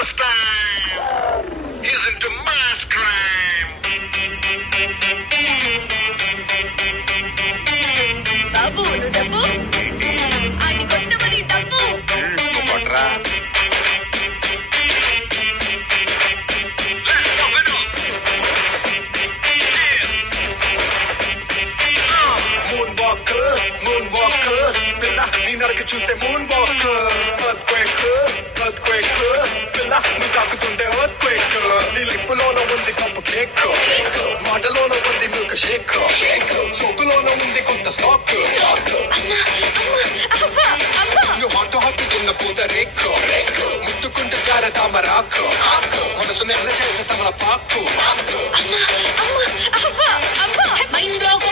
this time. He's into mass crime. Babu, no sabbu. Ani kottamani dabbu. Kotra. Moonwalker, pilla, nee nadake chuste moonwalker. Earthquake, pilla, nee taakutunte earthquake. Nee lippulona undi koppa cake, maatalona undi milk shake, sokulona undi konta stock. నువ్వు హత్తుకున్న పూత రేక్కు ముట్టుకుంటే జార తామరాకు మనసు నెల్ల చేసే తమల పాకు mind block